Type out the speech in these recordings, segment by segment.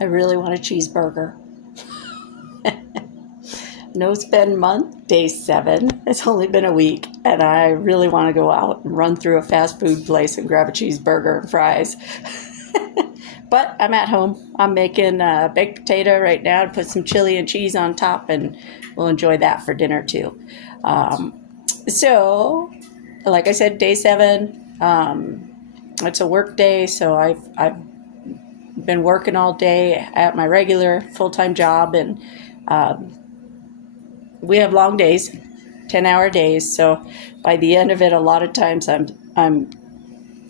I really want a cheeseburger. No spend month, day 7. It's only been a week, and I really want to go out and run through a fast food place and grab a cheeseburger and fries. But I'm at home. I'm making a baked potato right now to put some chili and cheese on top, and we'll enjoy that for dinner too. So, like I said, day 7. It's a work day, so I've been working all day at my regular full-time job, and we have long days, 10-hour days. So by the end of it, a lot of times I'm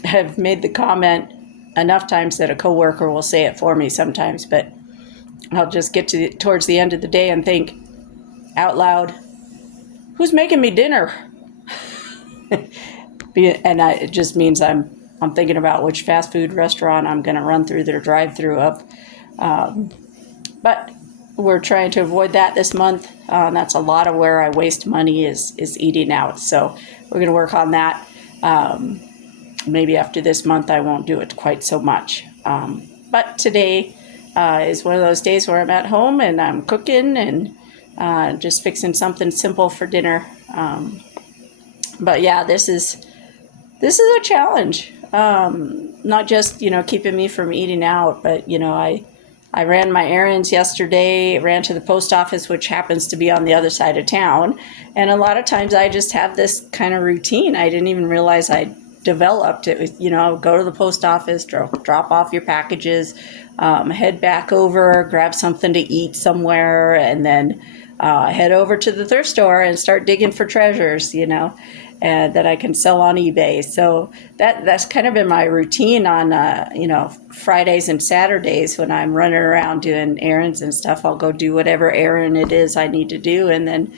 have made the comment enough times that a coworker will say it for me sometimes, but I'll just get towards the end of the day and think out loud, who's making me dinner? And it just means I'm thinking about which fast food restaurant I'm going to run through their drive-through of. But we're trying to avoid that this month. That's a lot of where I waste money is eating out. So we're going to work on that. Maybe after this month, I won't do it quite so much. But today is one of those days where I'm at home and I'm cooking and just fixing something simple for dinner. But yeah, this is a challenge. Not just, keeping me from eating out, but, I ran my errands yesterday, ran to the post office, which happens to be on the other side of town. And a lot of times I just have this kind of routine. I didn't even realize I developed it. Was, go to the post office, drop off your packages, head back over, grab something to eat somewhere, and then head over to the thrift store and start digging for treasures, and that I can sell on eBay. So that's kind of been my routine on, Fridays and Saturdays when I'm running around doing errands and stuff. I'll go do whatever errand it is I need to do, and then,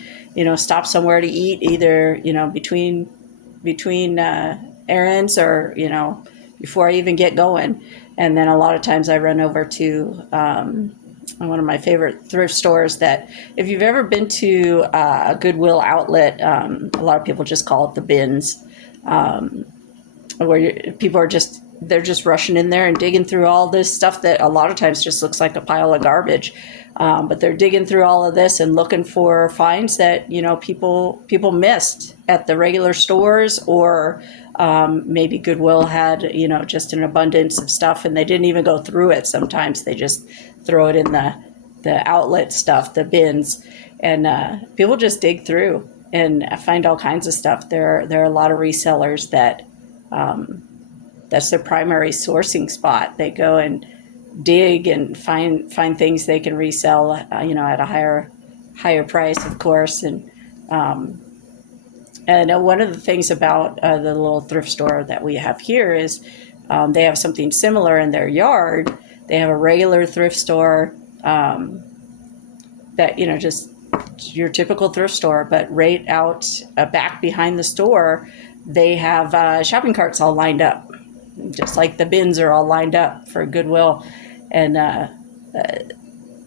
stop somewhere to eat, either, between errands or, before I even get going. And then a lot of times I run over to one of my favorite thrift stores that, if you've ever been to a Goodwill outlet, a lot of people just call it the bins, where people are they're just rushing in there and digging through all this stuff that a lot of times just looks like a pile of garbage. But they're digging through all of this and looking for finds that, people missed at the regular stores, or maybe Goodwill had, just an abundance of stuff and they didn't even go through it. Sometimes they just throw it in the outlet stuff, the bins, and people just dig through and find all kinds of stuff. There are a lot of resellers that that's their primary sourcing spot. They go and dig and find things they can resell, at a higher price, of course. And one of the things about the little thrift store that we have here is they have something similar in their yard. They have a regular thrift store that, just your typical thrift store, but right out back behind the store, they have shopping carts all lined up, just like the bins are all lined up for Goodwill. And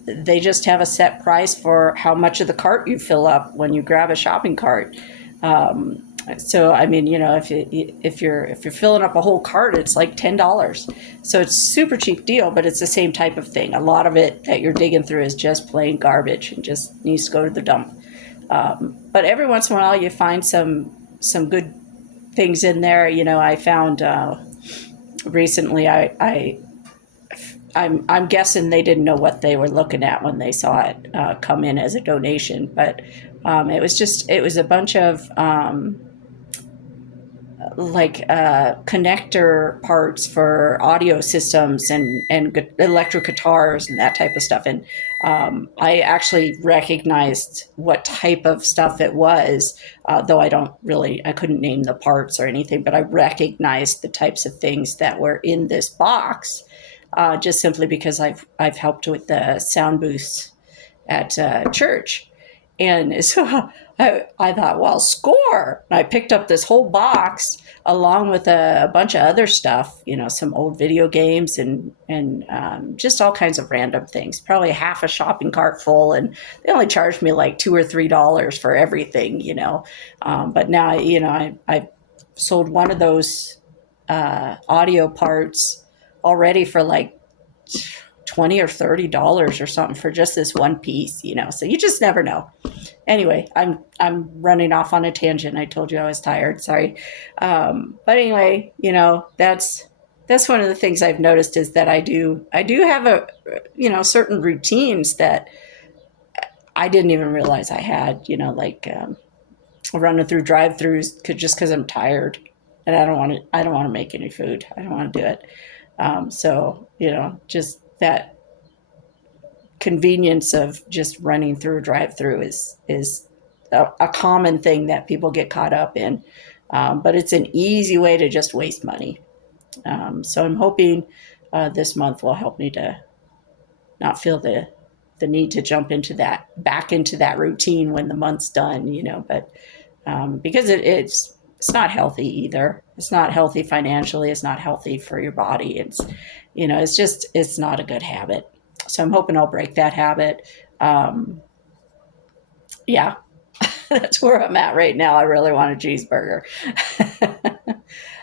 they just have a set price for how much of the cart you fill up when you grab a shopping cart. So, I mean, if you're filling up a whole cart, it's like $10. So it's super cheap deal, but it's the same type of thing. A lot of it that you're digging through is just plain garbage and just needs to go to the dump. But every once in a while you find some good things in there. I found recently, I'm guessing they didn't know what they were looking at when they saw it come in as a donation, but it was a bunch of connector parts for audio systems and electric guitars and that type of stuff. And I actually recognized what type of stuff it was, though I couldn't name the parts or anything, but I recognized the types of things that were in this box, just simply because I've helped with the sound booths at church. And so I thought, well, score. And I picked up this whole box along with a bunch of other stuff, some old video games and just all kinds of random things, probably half a shopping cart full. And they only charged me like $2 or $3 for everything, But now, I sold one of those audio parts already for like $20 or $30 or something for just this one piece, you know. So you just never know. Anyway, I'm running off on a tangent. I told you I was tired. Sorry. But anyway, you know, that's one of the things I've noticed is that I do have a, you know, certain routines that I didn't even realize I had, you know, like running through drive-throughs just because I'm tired and I don't want to make any food. I don't want to do it. So, you know, just that convenience of just running through a drive-through is a common thing that people get caught up in. But it's an easy way to just waste money. So I'm hoping this month will help me to not feel the need to jump into that back into that routine when the month's done, you know. But because it's not healthy either. It's not healthy financially. It's not healthy for your body. It's, you know, it's not a good habit. So I'm hoping I'll break that habit. Um, yeah, that's where I'm at right now. I really want a cheeseburger.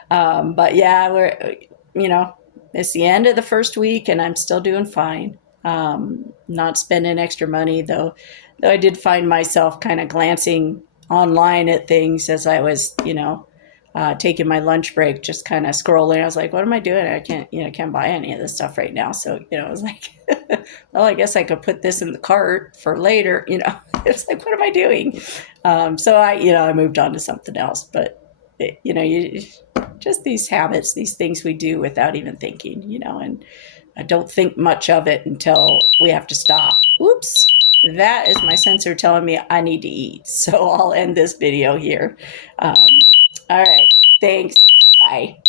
But yeah, you know, it's the end of the first week and I'm still doing fine. Not spending extra money though I did find myself kind of glancing online at things as I was, you know, taking my lunch break, just kind of scrolling. I was like, what am I doing? I can't, you know, can't buy any of this stuff right now. So, you know, I was like, well, I guess I could put this in the cart for later, you know. It's like, what am I doing? So you know, I moved on to something else, but you know, you just these habits, these things we do without even thinking, you know, and I don't think much of it until we have to stop. Oops. That is my sensor telling me I need to eat. So I'll end this video here. All right. Thanks. Bye.